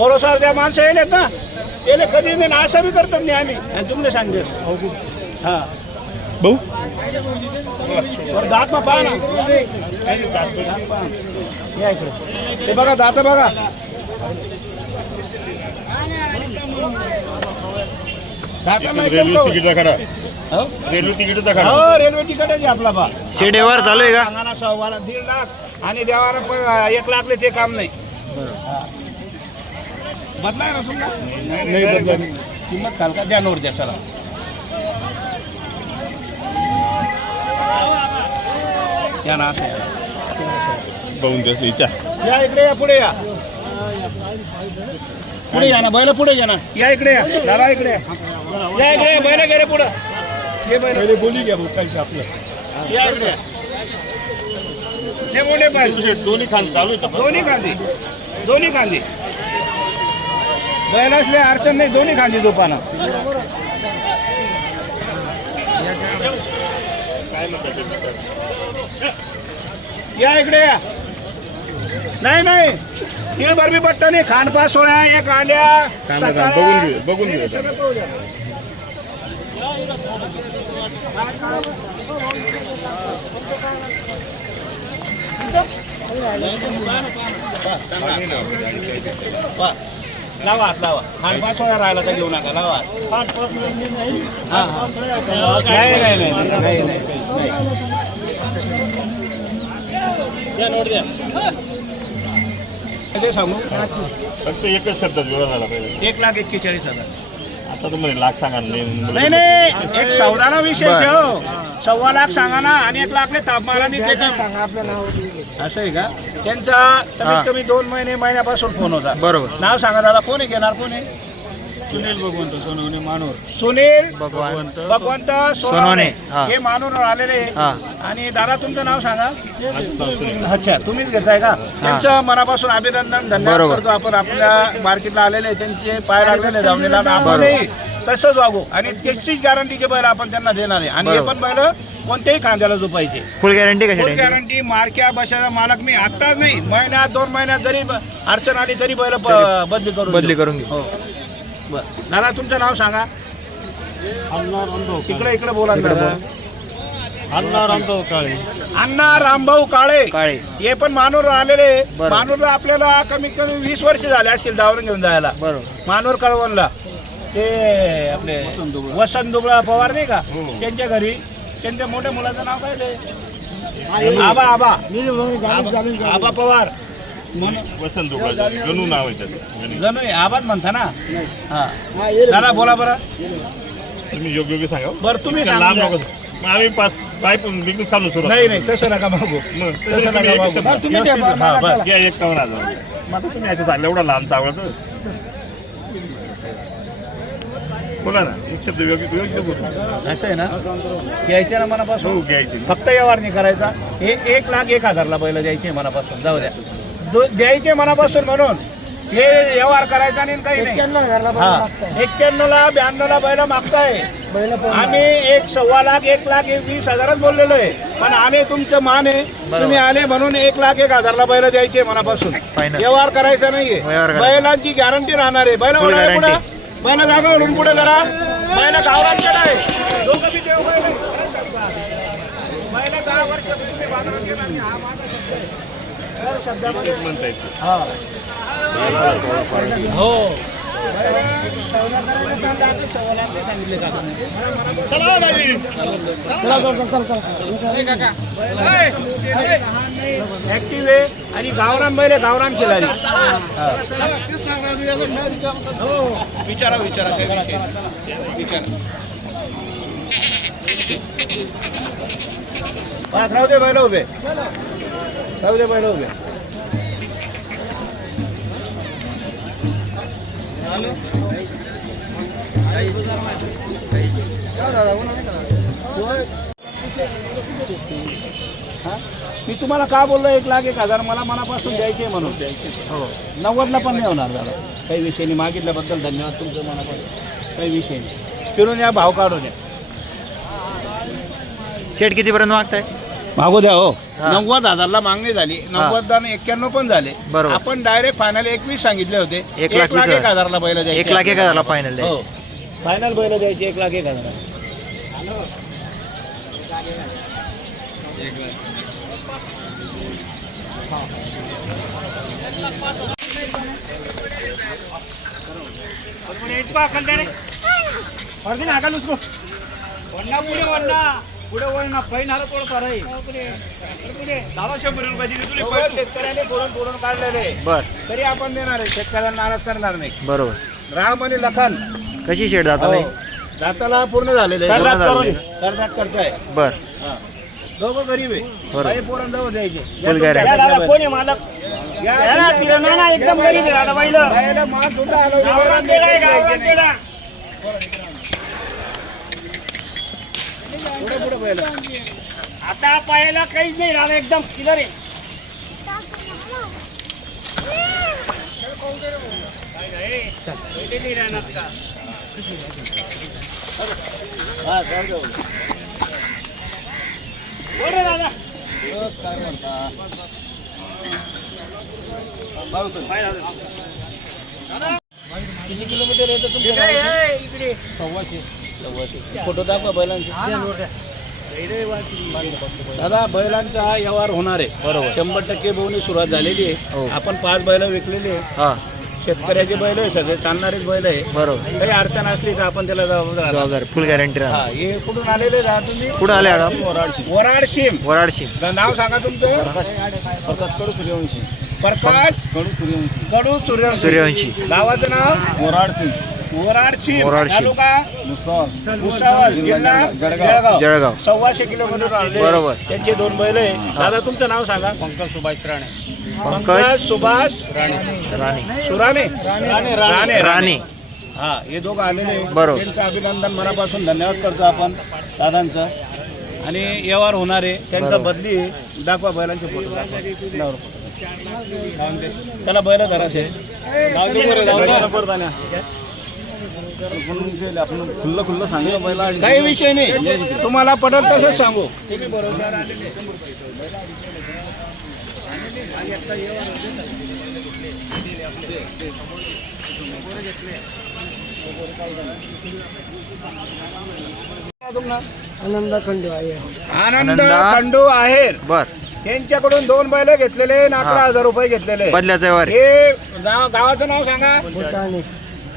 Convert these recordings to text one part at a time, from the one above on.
भरोसा त्या माणसं येलेत ना येले कधी नाही असं बी करतात नाही आम्ही आणि तुमने सांगते हा भाऊ दात मग पहा ना या इकडे ते बघा दात बघा रेल्वे तिकीटचा खडा रेल्वे तिकीटचा खडा हो रेल्वे तिकीट आहे आपला बा शेड व्यवहार चालू आहे का? सांगा 1.5 लाख आणि देवाला 1 लाखले ते काम नाही बदलाय ना तुमचा नाही बदला किंमत काल का द्या नोट द्या चला या ना बघून त्याच विचार या इकडे या पुढे या पुढे या ना बैल पुढे या ना या इकडे या दादा इकडे या इकडे बैल गेले पुढे हे बैल बोली घ्या काही आपलं या इकडे हे मोठे बैल दोन्ही खान चालू आहे दोन्ही खांदी बैल असले अडचण नाही दोन्ही खांदी दुपानं या इकडे या नाही हे बरबी पट्टा नाही खांडपास सोळ्या एक अंड्या बघून घेऊ लावा हात लावा खांडपास सोळ्या राहिला तर घेऊ नका लावा नाही सांगू फक्त एकच शब्दात व्यवहार झाला पाहिजे 1,41,000 आता तुम्ही लाख सांगा नाही एक सौदाना विषय हो 1.25 लाख सांगा ना आणि 1 लाखले तापमानाने ते सांगा आपलं नाव असं आहे का त्यांचा कमीत कमी 2 महिन्यापासून फोन होता बरोबर नाव सांगा दादा कोण आहे घेणार कोण आहे सुनील भगवंत सोनवणे मानोर सुनील भगवंत सोनवणे हे मानूर आलेले आणि दादा तुमचं नाव सांगा अच्छा तुम्हीच घेताय का त्यांचं मनापासून अभिनंदन धन्यवाद करतो आपण आपल्या मार्केटला आलेले त्यांचे पाय लागलेले जाऊन आपणही तसंच वागू आणि त्याचीच गॅरंटीचे बैल आपण त्यांना देणार आहे आणि हे पण बैल कोणत्याही खांद्याला झोपायचे फुल गॅरंटी कशी फुल गॅरंटी मार्क्या बशाचा मालक मी आत्ताच नाही महिन्यात 2 महिन्यात जरी अडचण आली तरी बैल बदली करून घेऊ दादा तुमचं नाव सांगा इकडे बोला अण्णा रामभाऊ काळे अण्णा रामभाऊ काळे हे पण मानूर आलेले मानूरला आपल्याला कमीत कमी 20 वर्ष झाले असतील दावरून घेऊन जायला मानूर कळवणला ते आपले वसंत दुबळा पवार नाही का त्यांच्या घरी त्यांच्या मोठ्या मुलाचं नाव काय ते आबा पवार वसंत गणू नाव आहे त्याचं गणू आबाद म्हणता ना हा दादा बोला बरं तुम्ही योग्य सांगा बरं तुम्ही लांब नको आम्ही पाय बिलकुल चालू सुरू नाही तसं नका मागू घ्या 51,000 मग तुम्ही असं सांगलं एवढा लांब चावलं बोला ना एक शब्द योग्य बोलतो असं आहे ना घ्यायचे ना मनापासून घ्यायची फक्त व्यवहार नाही करायचा हे 1,01,000ला बैल द्यायचे मनापासून जाऊ द्या द्यायचे मनापासून म्हणून हे व्यवहार करायचा नाही काही नाही 91ला 92ला बैल मागताय आम्ही 1.25 लाख 1,20,000च बोललेलो आहे पण आम्ही तुमचं मान आहे तुम्ही आले म्हणून 1,01,000ला बैल द्यायचे मनापासून व्यवहार करायचा नाहीये बैलांची गॅरंटी राहणार आहे बैल पुढे बैल जागा म्हणून पुढे जरा बैल गावरांकडे आहे दोघं बी देव बैल 10 वर्ष म्हणताय हो ऍक्टिव्ह आहे आणि गावरान बैल गावरान खिलाडी विचारा राहू दे बैल उभे मी तुम्हाला का बोललो 1,01,000 मला मनापासून द्यायचे म्हणून हो 90ला पण नाही होणार दादा काही विषय नाही मागितल्याबद्दल धन्यवाद तुमचं मनापासून काही विषय नाही फिरून या भाव काढून या शेट कितीपर्यंत मागताय मागू द्या हो. हा. 90,000ला मागणी झाली, 90 आणि 91 पण झाले. बरोबर. आपण डायरेक्ट फायनल 21 सांगितले होते. 1,20,000 ला बैल द्यायचे. 1,01,000 फायनल हो द्यायची. फायनल बैल द्यायची 1,01,000. शेतकऱ्याने फोडून काढलेले बर तरी आपण देणार आहे, शेतकऱ्यांना नाराज करणार नाही. बरोबर. राम आणि लखन कशी शेड जाता हो. दाताला पूर्ण झालेले आहे. पूर्ण झालेले. करदात करताय. बर हा. दोघं गरीब आहे. बरोबर. काही पोरांना जवळ द्यायचे. Full guarantee. एकदम गरीब आहे. माल सुद्धा आलो. पुढे पुढे बैल. आता पायाला काहीच नाही राहिलं, एकदम क्लिअर आहे. हा, जाऊ जाऊ. बोल रे दादा. किती किलोमीटर येतं तुमच्या इकडे गावाचं? ये, इकडे. 1,200. फोटो दाखवा बैलांचे. दादा बैलांचा हा व्यवहार होणार आहे. बरोबर. 100% बोवणी सुरुवात झालेली आहे. हो. आपण 5 बैल विकलेली आहे. हा शेतकऱ्याचे बैल आहे, सगळे चालणारेच बैल आहे. बरोबर. काही अडचण असली तर आपण त्याला जबाबदार आहोत. जबाबदार फुल गॅरंटी हा, राहणार. हे कुठून आलेले जा तुम्ही? कुठं आले आडा? वराडशीम. वराडशी. नाव सांगा तुमचं. प्रकाश कडू सूर्यवंशी. प्रकाश कडू सूर्यवंशी. कडू सूर्यवंशी. गावाचं नाव मोराडसिंग. वराडशीम. वराडशीम. तालुका मुसळ. भुसावळ, जिल्हा जळगाव. जळगाव. 1,200 किलोमीटर आले. बरोबर. त्यांचे 2 बैल आहे. दादा तुमचं नाव सांगा. पंकज सुभाष राणे. पंकज सुभाष राणी. सुराणे. राणे. राणी. हा, हे दोघं आलेले आहे. बरोबर. त्यांचं अभिनंदन मनापासून धन्यवाद करतो आपण दादांचं. आणि व्यवहार होणार आहे त्यांचा बरोबर. बदली आहे. दाखवा बैलांचे फोटो दाखवा. त्याला बैल धराचे. खुल्लं खुल्लं सांगितलं पहिला. काही विषय नाही, तुम्हाला पटेल तसंच सांगू. तुम्ही बरोबर आलेले. आनंद खंड आहे. आनंद खंडू आहेर बर त्यांच्याकडून 2 बैल घेतलेले, 11,000 रुपये घेतलेले. बदल्याचा व्यवहार. हे गावाचं नाव सांगा.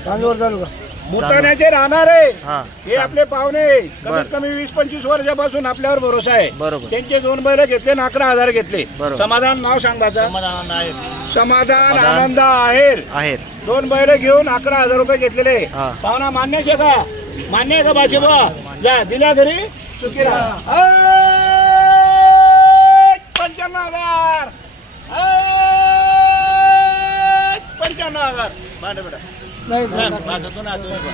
तांदूळ तालुका. भूतानाचे राहणार आहे. हा हे आपले पाहुणे आहे. बर. कमीत कमी 20-25 वर्षापासून आपल्यावर भरोसा आहे. बरोबर. त्यांचे 2 बैल घेतले, 11,000 घेतले. बरोबर. समाधान नाव सांगायचं. समाधान समाधान. आनंद आहेर. आहेत. 2 बैल घेऊन 11,000 रुपये घेतलेले. हा. पाहुणा मान्य आहे का? मान्य आहे का बाचे बा? जा दिल्या घरी सुखी राहा. 55,000. 55,000. बांधे बेटा. नाही हा, बांधतो ना तुम्ही पण.